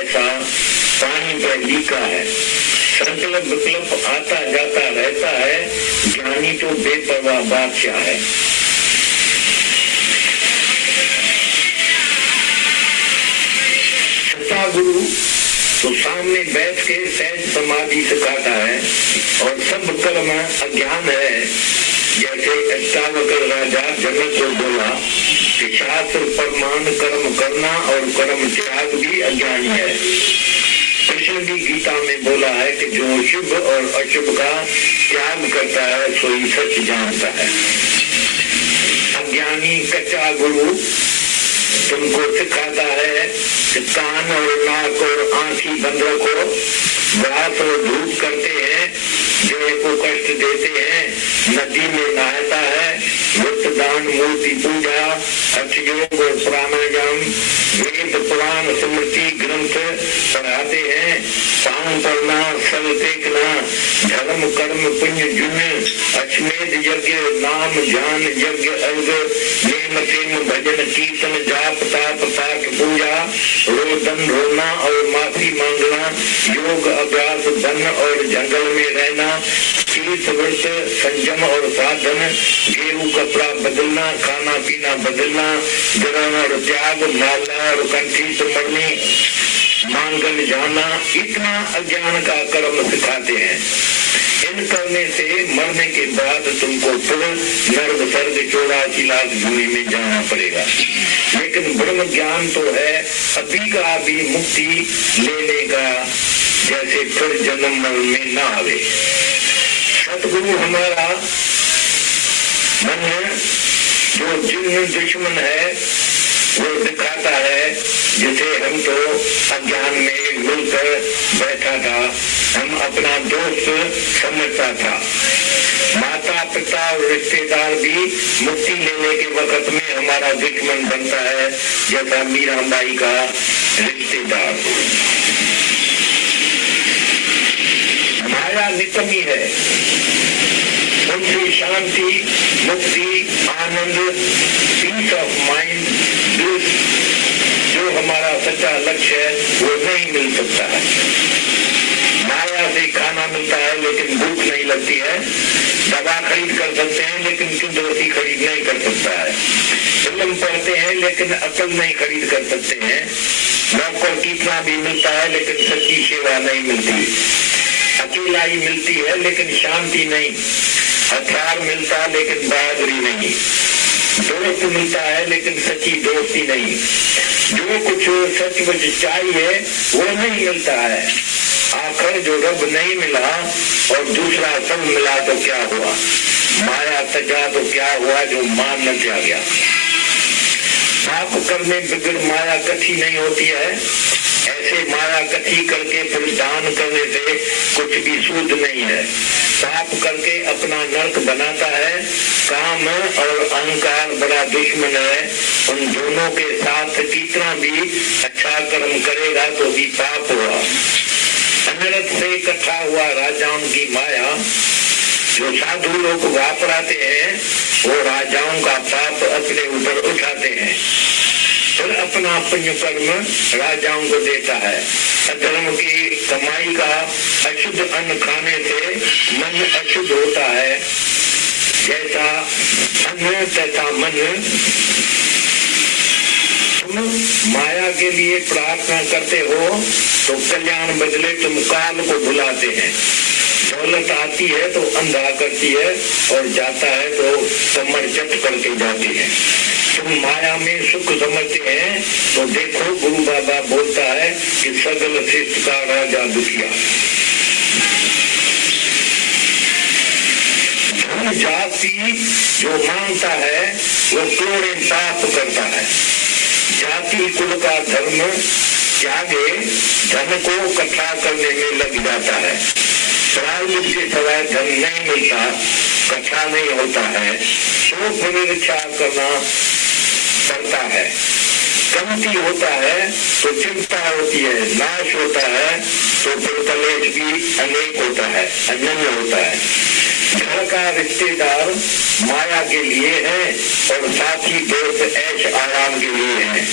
जैसा पानी पर लीका है, संकल्प विकल्प आता जाता रहता है, ज्ञानी तो बेपरवाह बादशाह है। सच्चा गुरु तो सामने बैठ के सहज समाधि सिखाता है और सब कर्म अज्ञान है। जैसे अष्टावक्र राजा जनक को बोला कि शास्त्र प्रमाण कर्म करना और कर्म त्याग भी अज्ञान है। कृष्ण भी गीता में बोला है कि जो शुभ और अशुभ का त्याग करता है सोई सच जानता है। अज्ञानी कच्चा गुरु तुमको सिखाता है कि कान और नाक और आंखी बंद रखो, व्यास और धूप करते हैं, देह को कष्ट देते हैं, नदी में नहाता है, वृत्त दान मूर्ति पूजा, अक्षयोग और प्राणायाम, वेद पुराण स्मृति ग्रंथ पढ़ाते हैं, पान पढ़ना, सल टेकना, धर्म कर्म पुण्य जुन्य, अश्वमेध यज्ञ, नाम ध्यान यज्ञ, अर्घ, नेम प्रेम भजन कीर्तन जाप ताप पाठ पूजा, रोदन रोना और माफी मांगना, योग अभ्यास वन और जंगल में रहना, तीर्थ व्रत संयम और साधन, गेरू कपड़ा बदलना, खाना पीना बदलना, ग्रहण और त्याग, माला और कंठी सुमरनी, मांगन जाना, इतना अज्ञान का कर्म सिखाते हैं। इन करने से मरने के बाद तुमको पुनः नर्क सर्ग 84 लाख जूनी में जाना पड़ेगा। लेकिन ब्रह्म ज्ञान तो है अभी का अभी मुक्ति लेने का, जैसे फिर जन्म मरण में ना आवे। सतगुरु हमारा मन जो जिन दुश्मन है वो दिखाता है, जिसे हम तो अज्ञान में मिलकर बैठा था, हम अपना दोस्त समझता था। माता पिता और रिश्तेदार भी मुक्ति लेने के वक्त में हमारा दुश्मन बनता है, जैसा मीराबाई का रिश्तेदार। माया निकमी है, उनसे शांति मुक्ति आनंद पीस ऑफ माइंड जो हमारा सच्चा लक्ष्य है वो नहीं मिल सकता है। माया से खाना मिलता है लेकिन भूख नहीं लगती है, दवा खरीद कर सकते हैं लेकिन शुद्ध खरीद नहीं कर सकता है, फिल्म पढ़ते हैं लेकिन अकल नहीं खरीद कर सकते हैं, नौकर कितना भी मिलता है लेकिन सच्ची सेवा नहीं मिलती, अकेला ही मिलती है लेकिन शांति नहीं, हथियार मिलता है लेकिन बहादुरी नहीं, दोस्त मिलता है लेकिन सच्ची दोस्ती नहीं, जो कुछ सचमुच चाहिए वो नहीं मिलता है। आखिर जो रब नहीं मिला और दूसरा सब मिला तो क्या हुआ, माया तजा तो क्या हुआ जो मान न त्याग। पाप करने बिगड़ माया कथी नहीं होती है, ऐसे माया कथी करके फिर दान करने से कुछ भी सूद नहीं है। पाप करके अपना नरक बनाता है, काम और अहंकार बड़ा दुश्मन है, उन दोनों के साथ कितना भी अच्छा कर्म करेगा तो भी पाप हुआ। अनर्थ से इकट्ठा हुआ राजाओं की माया, जो साधु लोग वापराते हैं वो राजाओं का पाप अपने ऊपर उठाते हैं, फिर अपना पुण्य कर्म राजाओं को देता है। अधर्म की कमाई का अशुद्ध अन्न खाने से मन अशुद्ध होता है, जैसा अन्न तैसा मन। तुम माया के लिए प्रार्थना करते हो तो कल्याण बदले तुम काल को भुलाते हैं। दौलत आती है तो अंधा करती है और जाता है तो कमर चट करके जाती है। तुम माया में सुख समझते हैं तो देखो गुरु बाबा बोलता है कि सगल शिष्ट का राजा दुखिया। धन जाति जो मांगता है वो क्रोड़े पाप करता है। जाति कुल का धर्म त्यागे धन को इकट्ठा करने में लग जाता है। प्रारंभ के सवाय धन नहीं मिलता, इकट्ठा नहीं होता है तो पुनरीक्षा करना पड़ता है। कमती होता है तो चिंता होती है, नाश होता है तो फिर कलेश भी अनेक होता है, अनन्य होता है। घर का रिश्तेदार माया के लिए है और साथी दोस्त ऐश आराम के लिए है।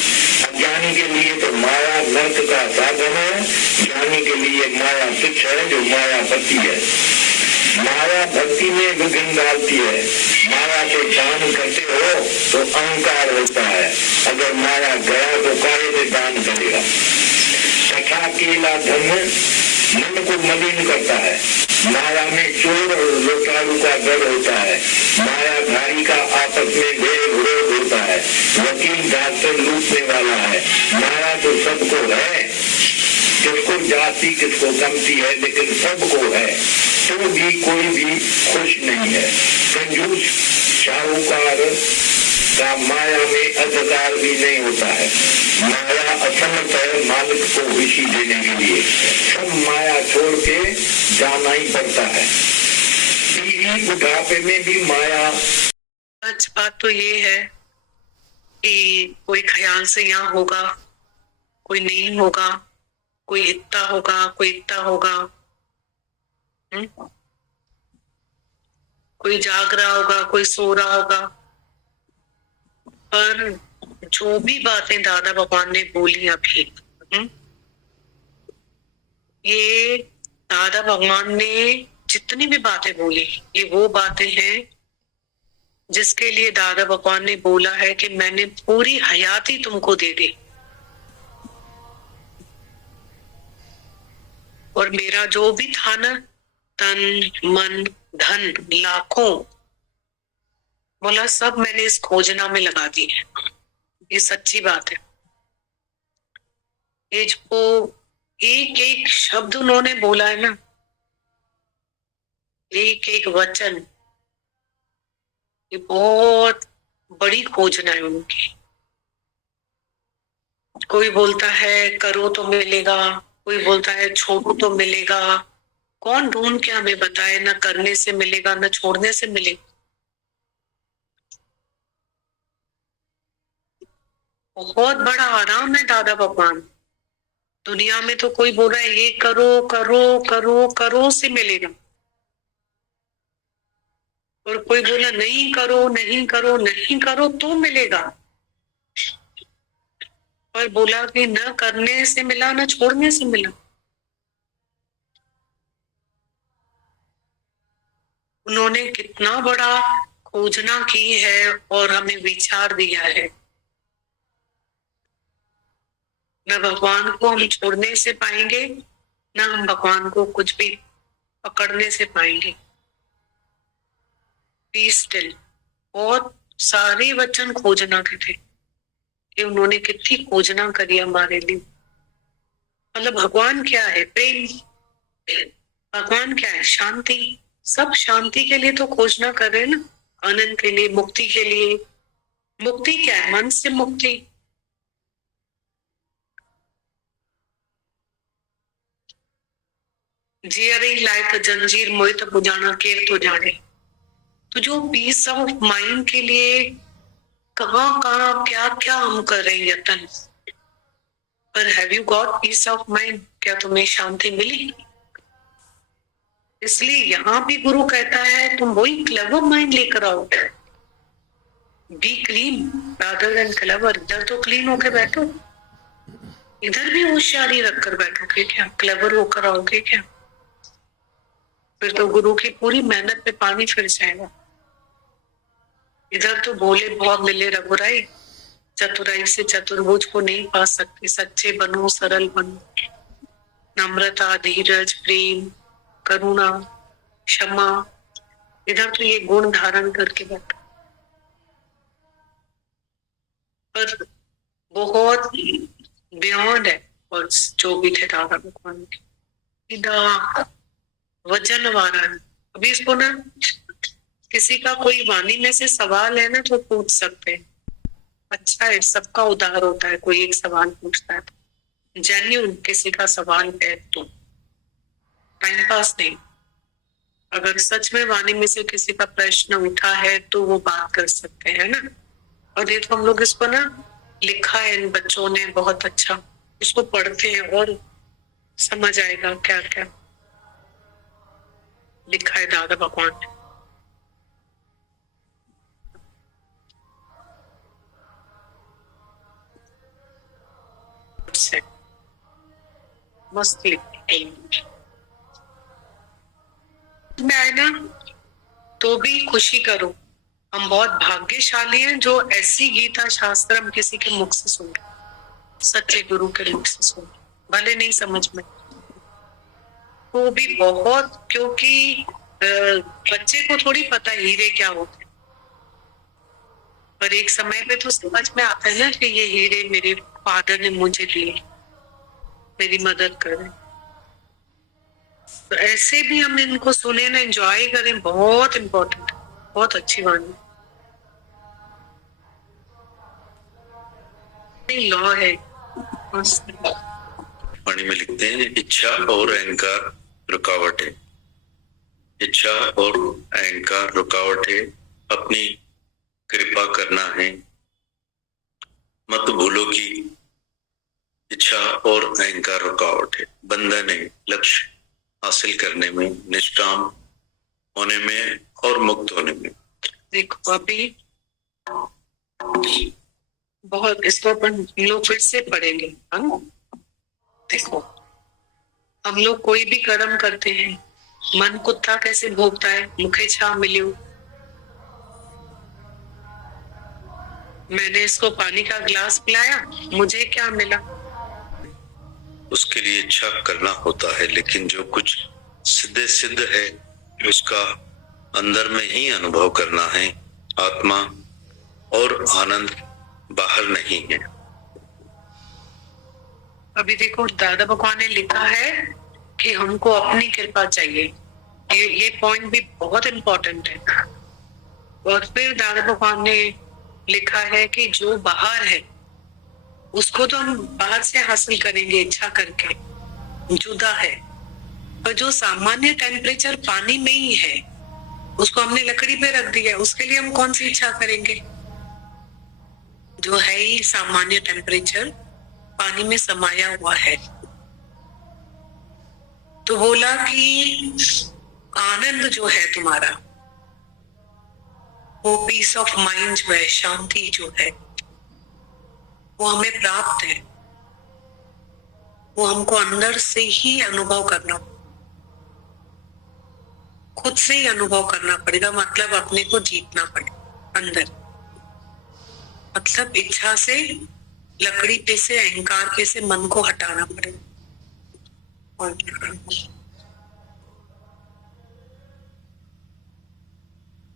अज्ञानी के लिए तो माया व्यर्थ का साधन है, ज्ञानी के लिए माया तुच्छ है, जो माया भक्ति है। माया भक्ति में विघ्न डालती है। माया से दान करते हो तो अहंकार होता है, अगर माया गया तो काहे से दान करेगा। कथा केला धन मन को मलिन करता है। माया में चोर और लुटारू का डर होता है। मायाधारी का आपस में भेद विरोध होता है। वकील डॉक्टर लूटने वाला है। माया तो सबको है, किसको जाति किसको कमती है, लेकिन सबको है, तो भी कोई भी खुश नहीं है। कंजूस शाहूकार का माया में अधिकार भी नहीं होता है। माया असमर्थ है मालिक को खुशी देने के लिए। सब माया छोड़ के जाना ही पड़ता है। पीढ़ी बुढ़ापे में भी माया। सच बात तो ये है कि कोई ख्याल से यहाँ होगा, कोई नहीं होगा, कोई इतना होगा, कोई इतना होगा, कोई जाग रहा होगा, कोई सो रहा होगा। पर जो भी बातें दादा भगवान ने बोली अभी, ये दादा भगवान ने जितनी भी बातें बोली, ये वो बातें हैं जिसके लिए दादा भगवान ने बोला है कि मैंने पूरी हयाती तुमको दे दी, और मेरा जो भी था ना, तन मन धन लाखों, बोला सब मैंने इस खोजना में लगा दी है। ये सच्ची बात है। ये जो एक एक शब्द उन्होंने बोला है ना, एक एक वचन, ये बहुत बड़ी खोजना है उनकी। कोई बोलता है करो तो मिलेगा, कोई बोलता है छोड़ो तो मिलेगा। कौन ढूंढ के हमें बताए ना करने से मिलेगा ना छोड़ने से मिलेगा। बहुत बड़ा आराम है दादा भगवान। दुनिया में तो कोई बोल रहा है ये करो करो करो करो से मिलेगा, और कोई बोला नहीं करो नहीं करो नहीं करो तो मिलेगा। और बोला कि न करने से मिला न छोड़ने से मिला। उन्होंने कितना बड़ा खोजना की है और हमें विचार दिया है। न भगवान को हम छोड़ने से पाएंगे, न हम भगवान को कुछ भी पकड़ने से पाएंगे। बी स्टिल, बहुत सारे वचन खोजना के थे कि उन्होंने कितनी खोजना करी हमारे लिए। मतलब भगवान क्या है? प्रेम। भगवान क्या है? शांति। सब शांति के लिए तो खोजना कर रहे हैं ना, आनंद के लिए, मुक्ति के लिए। मुक्ति क्या है? मन से मुक्ति। जियरी लायक जंजीर मोहित बुझाना केर तो जाने। तो जो पीस ऑफ माइंड के लिए कहाँ कहाँ क्या क्या हम कर रहे हैं यत्न, पर have you got peace of mind? क्या तुम्हें शांति मिली? इसलिए यहाँ भी गुरु कहता है तुम वही क्लेवर माइंड लेकर आओ। B clean rather than clever. इधर तो क्लीन होके बैठो, इधर भी होशियारी रखकर बैठोगे क्या? क्लेवर होकर आओगे क्या? फिर तो गुरु की पूरी मेहनत पे पानी फिर जाएगा। इधर तो भोले भाव मिले रघुराई, चतुराई से चतुर्भुज को नहीं पा सकते। सच्चे बनो, सरल बनो, नम्रता, धीरज, प्रेम, करुणा, क्षमा, इधर तो ये गुण धारण करके बैठो। पर बहुत बियॉन्ड है। और जो भी थे दादा भगवान के वजन वाला है। अभी इसको ना किसी का कोई वाणी में से सवाल है ना तो पूछ सकते हैं। अच्छा है, सबका उधार होता है। कोई एक सवाल पूछता है, जेन्युइन किसी का सवाल है तो टाइम पास नहीं। अगर सच में वाणी में से किसी का प्रश्न उठा है तो वो बात कर सकते हैं ना। और ये तो हम लोग इसको ना लिखा है इन बच्चों ने बहुत अच्छा, इसको पढ़ते हैं और समझ आएगा क्या क्या लिखा है दादा भगवान ने। से मस्त लिखते हैं। मैं ना तो भी खुशी करो, हम बहुत भाग्यशाली हैं जो ऐसी गीता शास्त्र हम किसी के मुख से सुन रहे, सच्चे गुरु के मुख से सुन, भले नहीं समझ में वो भी बहुत, क्योंकि बच्चे को थोड़ी पता हीरे क्या होते हैं, पर एक समय पे तो समझ में आता है ना कि ये हीरे मेरे फादर ने मुझे दिए, मेरी मदद करें। तो ऐसे भी हम इनको सुने ना, एंजॉय करें, बहुत इम्पोर्टेंट, बहुत अच्छी वाणी लॉ है। वाणी में लिखते हैं, इच्छा और अहंकार रुकावट है। इच्छा और अहंकार रुकावट है, अपनी कृपा करना है, मत भूलो कि इच्छा और अहंकार रुकावट है, बंधन है, लक्ष्य हासिल करने में, निष्काम होने में और मुक्त होने में। देखो अभी बहुत इसको अपन लोग फिर से पढ़ेंगे, है ना। देखो हम लोग कोई भी कर्म करते हैं, मन कुत्ता कैसे भोगता है, मुखे छा मिलियो। मैंने इसको पानी का गिलास पिलाया, मुझे क्या मिला। उसके लिए इच्छा करना होता है, लेकिन जो कुछ सिद्ध सिद्ध है उसका अंदर में ही अनुभव करना है। आत्मा और आनंद बाहर नहीं है। अभी देखो दादा भगवान ने लिखा है कि हमको अपनी कृपा चाहिए, ये पॉइंट भी बहुत इम्पोर्टेंट है। और फिर दादा भगवान ने लिखा है कि जो बाहर है उसको तो हम बाहर से हासिल करेंगे इच्छा करके, जुदा है। और जो सामान्य टेम्परेचर पानी में ही है उसको हमने लकड़ी पे रख दिया है, उसके लिए हम कौन सी इच्छा करेंगे। जो है ही सामान्य टेम्परेचर पानी में समाया हुआ है। तो बोला कि आनंद जो है तुम्हारा, वो पीस ऑफ माइंड जो है, शांति जो है, वो हमें प्राप्त है। वो हमको अंदर से ही अनुभव करना, खुद से ही अनुभव करना पड़ेगा। मतलब अपने को जीतना पड़ेगा अंदर, मतलब इच्छा से, लकड़ी पे से, अहंकार पे से मन को हटाना पड़ेगा। और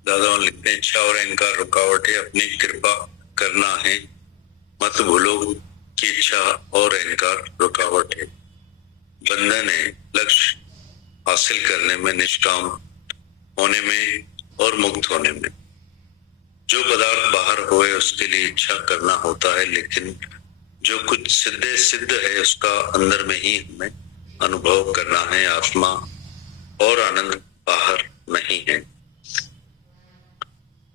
दादा लिखते हैं, इच्छा और अहंकार रुकावट है, अपनी कृपा करना है, मत भूलो कि इच्छा और अहंकार रुकावट है, बंधन है, लक्ष्य हासिल करने में, निष्काम होने में और मुक्त होने में। जो पदार्थ बाहर होए उसके लिए इच्छा करना होता है, लेकिन जो कुछ सिद्ध सिद्ध है उसका अंदर में ही हमें अनुभव करना है। आत्मा और आनंद बाहर नहीं है।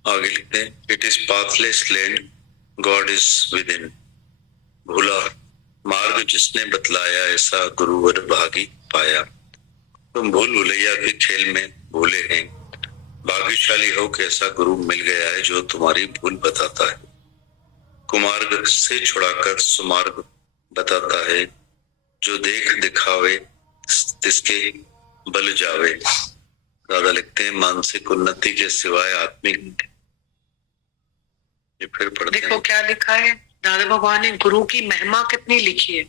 आगे लिखते हैं, it is pathless land, God is with in. भूला मार्ग जिसने बतलाया, ऐसा गुरुवर भागी पाया। तुम भूल भुलैया के खेल में भूले हैं, भाग्यशाली हो कि ऐसा गुरु मिल गया है जो तुम्हारी भूल बताता है, कुमार्ग से छुड़ाकर सुमार्ग बताता है, जो देख दिखावे तिसके बल जावे। दादा लिखते हैं, मानसिक उन्नति के सिवाय आत्मिक। ये फिर पढ़ते देखो क्या लिखा है दादा भगवान ने, गुरु की महिमा कितनी लिखी है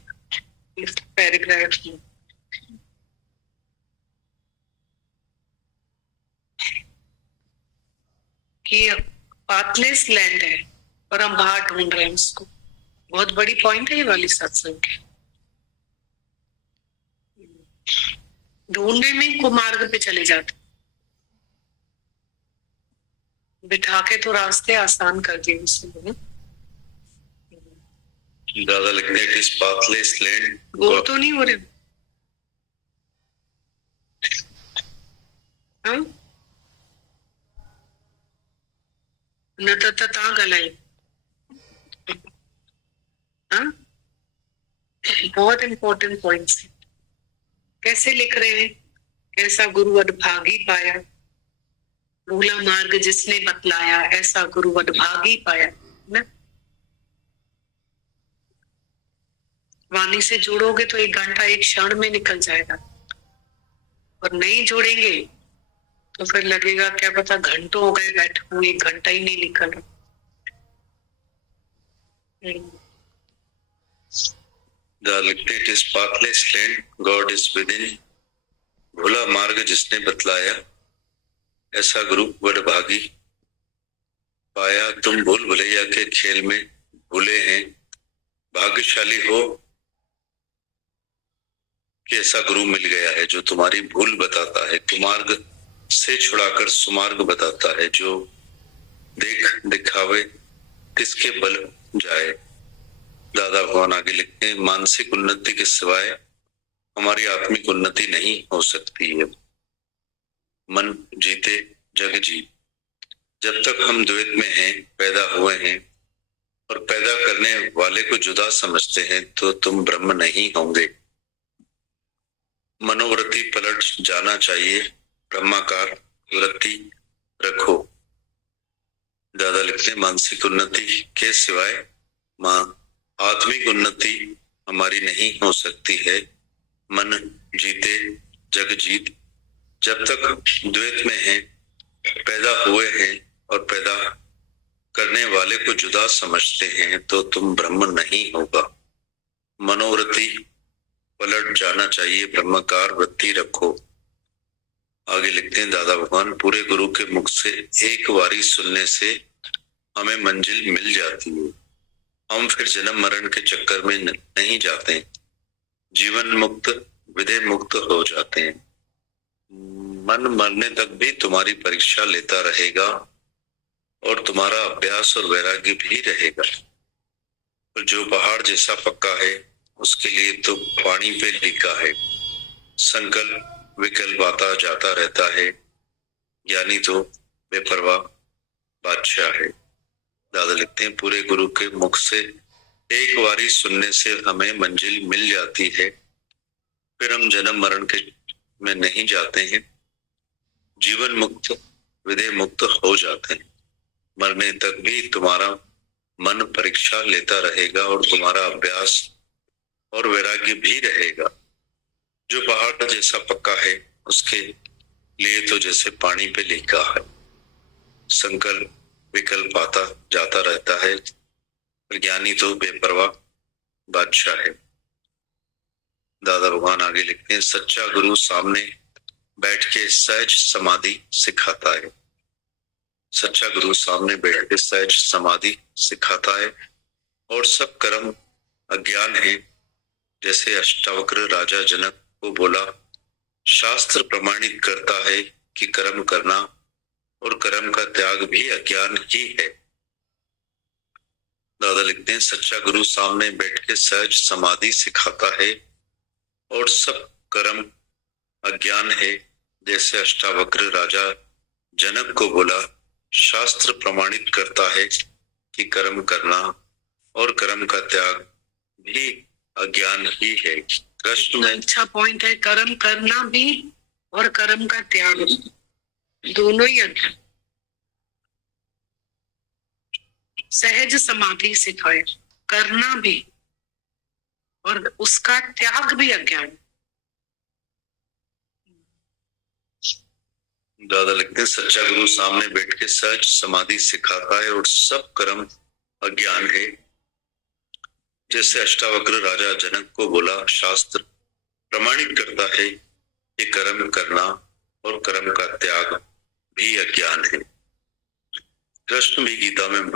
इस पैराग्राफ में। कि पाथलेस लैंड है और हम बाहर ढूंढ रहे हैं उसको। बहुत बड़ी पॉइंट है ये वाली सत्संग की। ढूंढने में कुमार्ग पे चले जाते, बिठा के तो रास्ते आसान कर दिए उसने। दादा लिखते हैं, इट इज पाथलेस लैंड। गोल तो नहीं हो रहे। हाँ न ता गलाई। हाँ बहुत इंपॉर्टेंट पॉइंट्स। कैसे लिख रहे हैं, ऐसा गुरु अडभागी पाया, भूला मार्ग जिसने बतलाया, ऐसा गुरु अडभागी पाया ना। वाणी से जुड़ोगे तो 1 घंटा एक क्षण में निकल जाएगा, और नहीं जोड़ेंगे तो फिर लगेगा क्या पता घंटों हो गए बैठे हुए, 1 घंटा ही नहीं निकल रहा। लिखते it is pathless land, God is within. भूला मार्ग जिसने बतलाया, ऐसा गुरु वडभागी पाया। तुम भूल भुलैया के खेल में भूले हैं, भाग्यशाली हो कि ऐसा गुरु मिल गया है जो तुम्हारी भूल बताता है, कुमार्ग से छुड़ाकर सुमार्ग बताता है, जो देख दिखावे किसके बल जाए। दादा भगवान आगे लिखते हैं, मानसिक उन्नति के सिवाय हमारी आत्मिक उन्नति नहीं हो सकती है। मन जीते जग जीत। जब तक हम द्वैत में हैं, पैदा हुए हैं और पैदा करने वाले को जुदा समझते हैं, तो तुम ब्रह्म नहीं होंगे। मनोवृत्ति पलट जाना चाहिए, ब्रह्माकार वृत्ति रखो। दादा लिखते हैं, मानसिक उन्नति के सिवाय आत्मिक उन्नति हमारी नहीं हो सकती है। मन जीते जग जीत। जब तक द्वैत में हैं, पैदा हुए हैं और पैदा करने वाले को जुदा समझते हैं, तो तुम ब्रह्म नहीं होगा। मनोवृत्ति पलट जाना चाहिए, ब्रह्माकार वृत्ति रखो। आगे लिखते हैं दादा भगवान, पूरे गुरु के मुख से एक बारी सुनने से हमें मंजिल मिल जाती है। हम फिर जन्म मरण के चक्कर में नहीं जाते, जीवन मुक्त विदेह मुक्त हो जाते हैं। मन मरने तक भी तुम्हारी परीक्षा लेता रहेगा और तुम्हारा अभ्यास और वैराग्य भी रहेगा। और जो पहाड़ जैसा पक्का है, उसके लिए तो पानी पे लिखा है, संकल्प विकल्प आता जाता रहता है, ज्ञानी तो बेपरवाह बादशाह है। दादा लिखते हैं, पूरे गुरु के मुख से एक बारी सुनने से हमें मंजिल मिल जाती है, फिर हम जन्म मरण के में नहीं जाते हैं, जीवन मुक्त विदेह मुक्त हो जाते हैं। मरने तक भी तुम्हारा मन परीक्षा लेता रहेगा और तुम्हारा अभ्यास और वैराग्य भी रहेगा। जो पहाड़ जैसा पक्का है, उसके लिए तो जैसे पानी पे लिखा है, संकल्प विकल्प आता जाता रहता है, ज्ञानी तो बेपरवाह बादशाह है। दादा भगवान आगे लिखते हैं, सच्चा गुरु सामने बैठ के सहज समाधि सिखाता है। सच्चा गुरु सामने बैठ के सहज समाधि सिखाता है और सब कर्म अज्ञान है। जैसे अष्टावक्र राजा जनक को बोला, शास्त्र प्रमाणित करता है कि कर्म करना और कर्म का त्याग भी अज्ञान ही है। दादा लिखते हैं, सच्चा गुरु सामने बैठ के सहज समाधि सिखाता है और सब कर्म अज्ञान है। जैसे अष्टावक्र राजा जनक को बोला, शास्त्र प्रमाणित करता है कि कर्म करना और कर्म का त्याग भी अज्ञान ही है। कृष्ण में अच्छा पॉइंट है, कर्म करना भी और कर्म का त्याग दोनों ही अज्ञान। सहज समाधि सिखाए, करना भी और उसका त्याग भी अज्ञान। दादा लिखते हैं, सच्चा गुरु सामने बैठ के सहज समाधि सिखाता है और सब कर्म अज्ञान है। जैसे अष्टावक्र राजा जनक को बोला, शास्त्र प्रमाणित करता है कि कर्म करना और कर्म का त्याग भी अज्ञान है। कृष्ण भी गीता में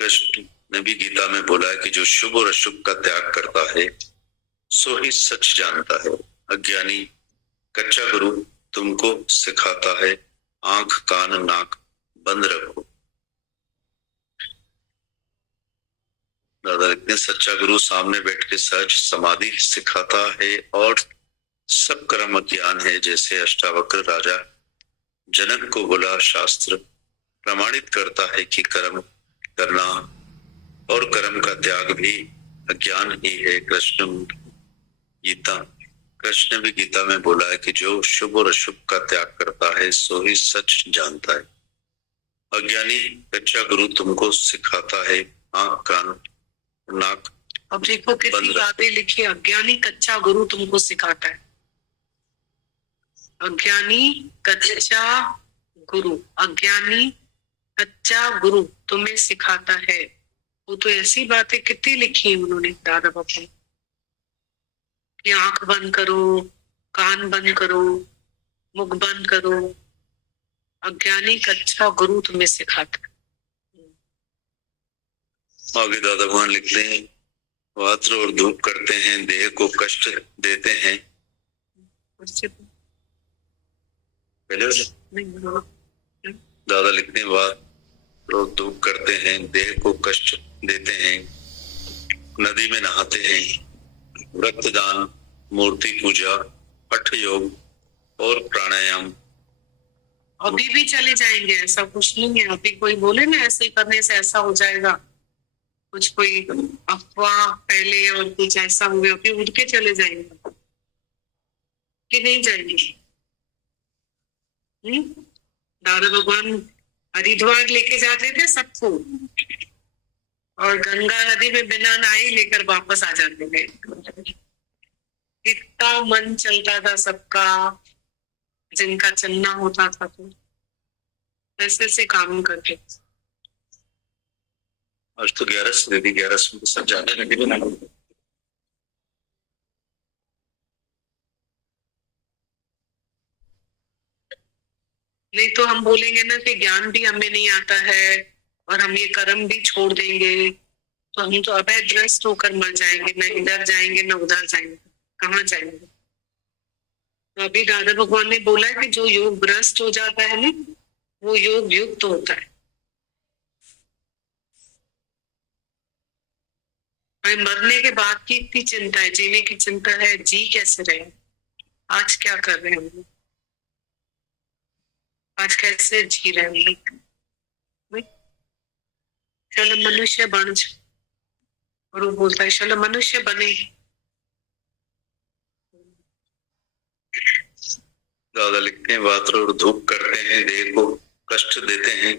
कृष्ण ने भी गीता में बोला है कि जो शुभ और अशुभ का त्याग करता है, सो ही सच जानता है। अज्ञानी कच्चा गुरु तुमको सिखाता है, आंख कान नाक बंद रखो। दादा लिखते हैं, सच्चा गुरु सामने बैठ के सहज समाधि सिखाता है और सब कर्म अज्ञान है। जैसे अष्टावक्र राजा जनक को बोला, शास्त्र प्रमाणित करता है कि कर्म करना और कर्म का त्याग भी अज्ञान ही है। कृष्ण भी गीता में बोला है कि जो शुभ और अशुभ का त्याग करता है, सो ही सच जानता है। अज्ञानी कच्चा गुरु तुमको सिखाता है, आंख कान नाक अब देखो कितनी बातें लिखी, अज्ञानी कच्चा गुरु तुमको सिखाता है। अज्ञानी कच्चा गुरु, अज्ञानी कच्चा गुरु तुम्हें सिखाता है। वो तो ऐसी बातें कितनी लिखी है उन्होंने दादा बाबा कि आंख बंद करो, कान बंद करो, मुख बंद करो। अज्ञानी कच्चा गुरु तुम्हें सिखाता है। आगे दादा भगवान लिखते हैं, वात्र और धूप करते हैं, देह को कष्ट देते हैं। पहले दादा लिखते हैं, वात्र और धूप करते हैं, देह को कष्ट देते हैं, नदी में नहाते हैं, रक्तदान, मूर्ति पूजा, हठ योग और प्राणायाम। अभी भी चले जाएंगे, ऐसा कुछ नहीं है। अभी कोई बोले ना ऐसे करने से ऐसा हो जाएगा, कुछ कोई अफवाह फैले और कुछ ऐसा हुए, अभी उठ के चले जाएंगे कि नहीं जाएंगे? दादा भगवान हरिद्वार लेके जाते थे सबको, और गंगा नदी में बिना नहाए लेकर वापस आ जाते थे। इतना मन चलता था सबका, जिनका चलना होता था तो ऐसे से काम करते। आज तो 11 दीदी 11 में सब जाने लगे ना। नहीं तो हम बोलेंगे ना कि ज्ञान भी हमें नहीं आता है और हम ये कर्म भी छोड़ देंगे, तो हम तो अभयग्रस्त होकर मर जाएंगे, न इधर जाएंगे न उधर जाएंगे, कहाँ जाएंगे? तो अभी दादा भगवान ने बोला है कि जो योग भ्रष्ट हो जाता है ना, वो योग युक्त होता है। मरने के बाद की इतनी चिंता है, जीने की चिंता है, जी कैसे रहे, आज क्या कर रहे हैं, आज कैसे जी रहे हैं। चलो मनुष्य बन, और वो बोलता है चलो मनुष्य बने। दादा लिखते हैं, वात्र और धूप करते हैं, देह को कष्ट देते हैं,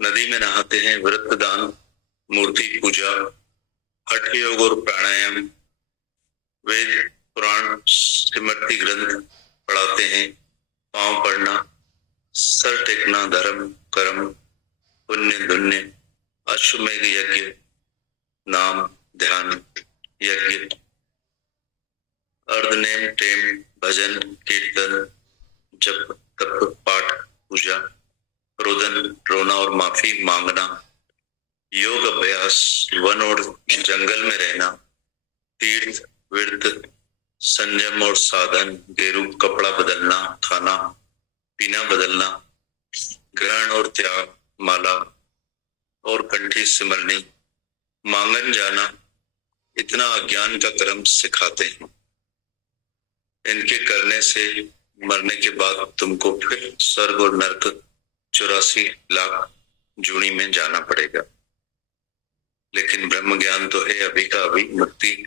नदी में नहाते हैं, व्रत दान, मूर्ति पूजा, हठ योग और प्राणायाम, वेद पुराण स्मृति ग्रंथ पढ़ाते हैं, पांव पढ़ना, सर टेकना, धर्म कर्म पुण्य धुन्य, अश्वमेघ यज्ञ, नाम ध्यान यज्ञ, अर्ध नेम टेम, भजन कीर्तन, जप तप पाठ पूजा, रोदन रोना और माफी मांगना, योग अभ्यास, वन और जंगल में रहना, तीर्थ व्रत, संयम और साधन, गेरू कपड़ा बदलना, खाना पीना बदलना, ग्रहण और त्याग, माला और कंठी सिमरनी, मांगन जाना, इतना अज्ञान का कर्म सिखाते हैं। इनके करने से मरने के बाद तुमको फिर स्वर्ग और नरक 84 लाख जूनी में जाना पड़ेगा। लेकिन ब्रह्म ज्ञान तो है अभी का अभी, मुक्ति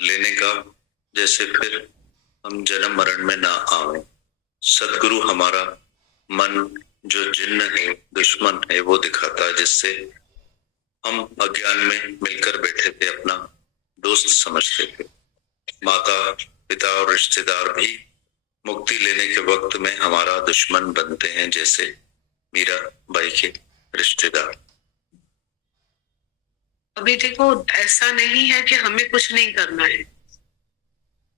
लेने का, जैसे फिर हम जन्म मरण में ना आए। सदगुरु हमारा मन जो जिन्न है, दुश्मन है, वो दिखाता है, जिससे हम अज्ञान में मिलकर बैठे थे, अपना दोस्त समझते थे। माता पिता और रिश्तेदार भी मुक्ति लेने के वक्त में हमारा दुश्मन बनते हैं, जैसे मीरा बाई के रिश्तेदार। अभी देखो ऐसा नहीं है कि हमें कुछ नहीं करना है,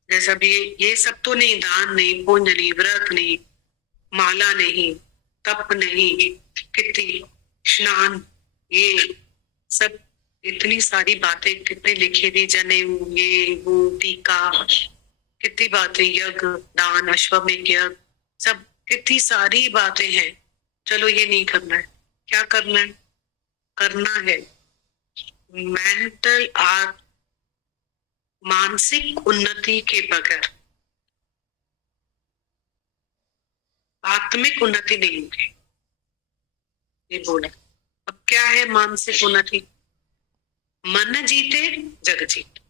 जैसा भी ये सब तो नहीं, दान नहीं, पुण्य नहीं, व्रत नहीं, माला नहीं, तप नहीं, कितनी स्नान, ये सब इतनी सारी बातें कितनी लिखी थी, जनेऊ ये वो टीका, कितनी बातें, यज्ञ दान अश्वमेघ यज्ञ, सब कितनी सारी बातें हैं। चलो ये नहीं करना है, क्या करना है? करना है मेंटल मानसिक उन्नति के बगैर आत्मिक उन्नति नहीं होगी, ये बोला। अब क्या है मानसिक उन्नति? मन जीते जग जीते।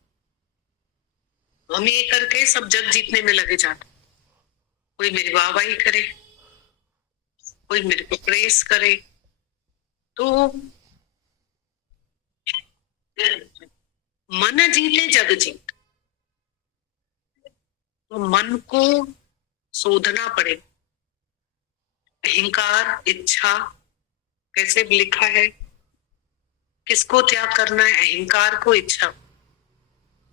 हम ये करके सब जग जीतने में लगे जाते, कोई मेरी वाहवाही करे, कोई मेरे को प्रेस करे, तो मन जीते जग जीत। तो मन को शोधना पड़े। अहंकार, इच्छा, कैसे लिखा है, किसको त्याग करना है? अहंकार को, इच्छा।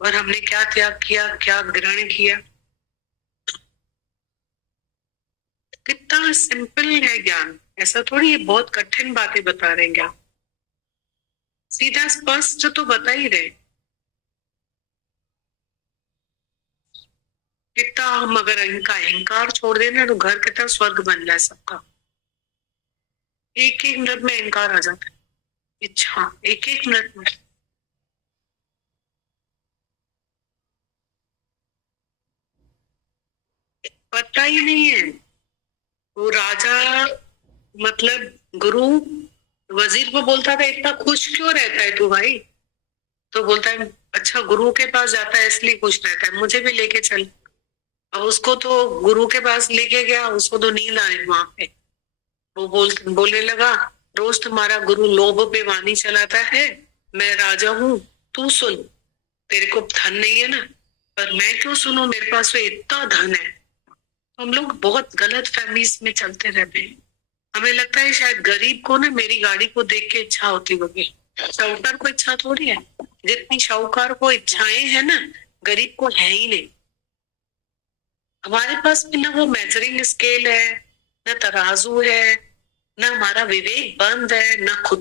और हमने क्या त्याग किया, क्या ग्रहण किया? कितना सिंपल है ज्ञान। ऐसा थोड़ी है बहुत कठिन बातें बता रहे हैं क्या, सीधा स्पष्ट तो बता ही रहे। कितना हम अगर इनका अहंकार छोड़ देना तो घर कितना स्वर्ग बन जाए सबका। एक एक मिनट में अहंकार आ जाता है, इच्छा एक एक मिनट में। पता ही नहीं है। वो राजा मतलब गुरु वजीर को बोलता था इतना खुश क्यों रहता है तू भाई? तो बोलता है अच्छा गुरु के पास जाता है इसलिए खुश रहता है, मुझे भी लेके चल। अब उसको तो गुरु के पास लेके गया, उसको तो नींद आई वहां पे। वो बोलने लगा रोज तुम्हारा गुरु लोभ पे वाणी चलाता है, मैं राजा हूँ, तू सुन। तेरे को धन नहीं है ना, पर मैं क्यों सुनूं, मेरे पास तो इतना धन है। हम लोग बहुत गलत फैमिलीज में चलते रहते हैं। हमें लगता है शायद गरीब को ना मेरी गाड़ी को देख के इच्छा होती होगी, साहूकार को इच्छा थोड़ी है। जितनी साहूकार को इच्छाएं है ना, गरीब को है ही नहीं। हमारे पास भी ना वो मेजरिंग स्केल है, ना तराजू है, ना हमारा विवेक बंद है, ना खुद